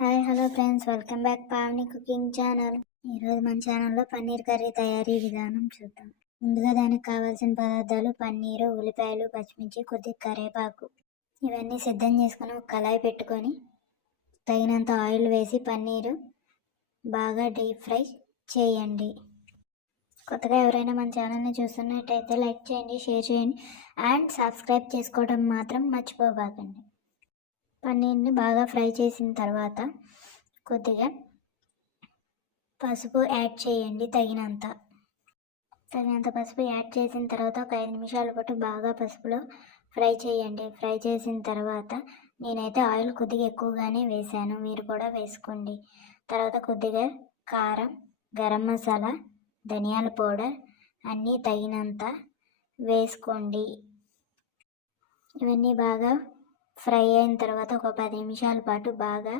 Hi hello friends, welcome back Pavani cooking channel. ఈరోజు మన ఛానల్లో పన్నీర్ కర్రీ తయారీ విధానం చూద్దాం. ముందుగా దానికి కావాల్సిన పదార్థాలు పన్నీరు, ఉల్లిపాయలు, పచ్చిమిర్చి, కొద్దిగా కరివేపాకు ఇవన్నీ సిద్ధం చేసుకొని ఒక కళాయి పెట్టుకొని తగినంత ఆయిల్ వేసి పన్నీరు బాగా డీప్ ఫ్రై చేయండి. కొత్తగా ఎవరైనా మన ఛానల్ని చూస్తున్నట్టయితే లైక్ చేయండి, షేర్ చేయండి అండ్ సబ్స్క్రైబ్ చేసుకోవడం మాత్రం మర్చిపోబాకండి. పన్నీర్ని బాగా ఫ్రై చేసిన తర్వాత కొద్దిగా పసుపు యాడ్ చేయండి. తగినంత పసుపు యాడ్ చేసిన తర్వాత ఒక 5 నిమిషాల పాటు బాగా పసుపులో ఫ్రై చేయండి. ఫ్రై చేసిన తర్వాత నేనైతే ఆయిల్ కొద్దిగా ఎక్కువగానే వేసాను, మీరు కూడా వేసుకోండి. తర్వాత కొద్దిగా కారం, గరం మసాలా, ధనియాల పౌడర్ అన్నీ తగినంత వేసుకోండి. ఇవన్నీ బాగా ఫ్రై అయిన తర్వాత ఒక 10 నిమిషాల పాటు బాగా